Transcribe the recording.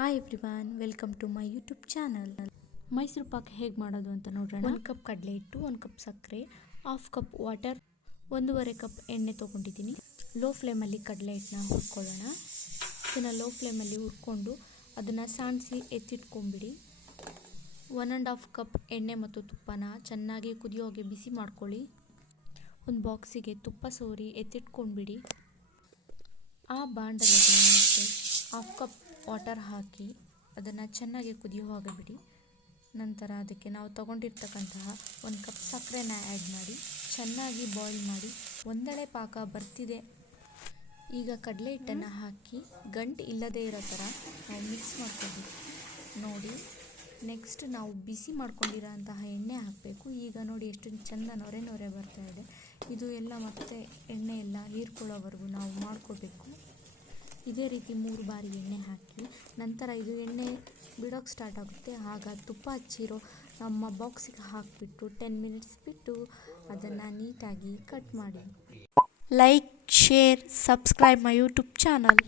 Hi everyone, welcome to my YouTube channel. Mysuru pak ಹೇಗೆ ಮಾಡೋದು ಅಂತ ನೋಡೋಣ. 1 ಕಪ್ ಕಡಲೆ ಹಿಟ್ಟು, 1 ಕಪ್ ಸಕ್ಕರೆ, ಹಾಫ್ ಕಪ್ ವಾಟರ್, 1.5 ಕಪ್ ಎಣ್ಣೆ ತೊಗೊಂಡಿದ್ದೀನಿ. ಲೋ ಫ್ಲೇಮಲ್ಲಿ ಕಡಲೆ ಹಿಟ್ಟನ್ನ ಹುರ್ಕೊಳ್ಳೋಣ. ಇದನ್ನು ಲೋ ಫ್ಲೇಮಲ್ಲಿ ಹುರ್ಕೊಂಡು ಅದನ್ನು ಸಾಣಿಸಿ ಎತ್ತಿಟ್ಕೊಂಬಿಡಿ. 1.5 ಕಪ್ ಎಣ್ಣೆ ಮತ್ತು ತುಪ್ಪನ ಚೆನ್ನಾಗಿ ಕುದಿಯೋಗೆ ಬಿಸಿ ಮಾಡ್ಕೊಳ್ಳಿ. ಒಂದು ಬಾಕ್ಸಿಗೆ ತುಪ್ಪ ಸೋರಿ ಎತ್ತಿಟ್ಕೊಂಡ್ಬಿಡಿ. ಆ ಬಾಂಡಲೆಗೆ ಮತ್ತೆ ಹಾಫ್ ಕಪ್ ವಾಟರ್ ಹಾಕಿ ಅದನ್ನು ಚೆನ್ನಾಗಿ ಕುದಿಯೋ ಹಾಗೆ ಬಿಡಿ. ನಂತರ ಅದಕ್ಕೆ ನಾವು ತಗೊಂಡಿರ್ತಕ್ಕಂತಹ 1 ಕಪ್ ಸಕ್ಕರೆನ ಆ್ಯಡ್ ಮಾಡಿ ಚೆನ್ನಾಗಿ ಬಾಯ್ಲ್ ಮಾಡಿ. ಒಂದೆಳೆ ಪಾಕ ಬರ್ತಿದೆ. ಈಗ ಕಡಲೆ ಹಿಟ್ಟನ್ನು ಹಾಕಿ ಗಂಟು ಇಲ್ಲದೇ ಇರೋ ಥರ ನಾವು ಮಿಕ್ಸ್ ಮಾಡ್ಕೊಳ್ಬೇಕು. ನೋಡಿ, ನೆಕ್ಸ್ಟ್ ನಾವು ಬಿಸಿ ಮಾಡ್ಕೊಂಡಿರೋ ಅಂತಹ ಎಣ್ಣೆ ಹಾಕಬೇಕು. ಈಗ ನೋಡಿ ಎಷ್ಟು ಚೆಂದ ನೊರೆ ನೊರೆ ಬರ್ತಾ ಇದೆ. ಇದು ಎಲ್ಲ ಮತ್ತೆ ಎಣ್ಣೆ ಎಲ್ಲ ಹೀರ್ಕೊಳ್ಳೋವರೆಗೂ ನಾವು ಮಾಡ್ಕೋಬೇಕು. ಇದೇ ರೀತಿ 3 ಬಾರಿ ಎಣ್ಣೆ ಹಾಕಿ ನಂತರ ಇದು ಎಣ್ಣೆ ಬಿಡೋಕ್ಕೆ ಸ್ಟಾರ್ಟ್ ಆಗುತ್ತೆ. ಆಗ ತುಪ್ಪ ಹಚ್ಚಿರೋ ನಮ್ಮ ಬಾಕ್ಸಿಗೆ ಹಾಕಿಬಿಟ್ಟು 10 ಮಿನಿಟ್ಸ್ ಬಿಟ್ಟು ಅದನ್ನು ನೀಟಾಗಿ ಕಟ್ ಮಾಡಿ. Like, share, subscribe my YouTube channel.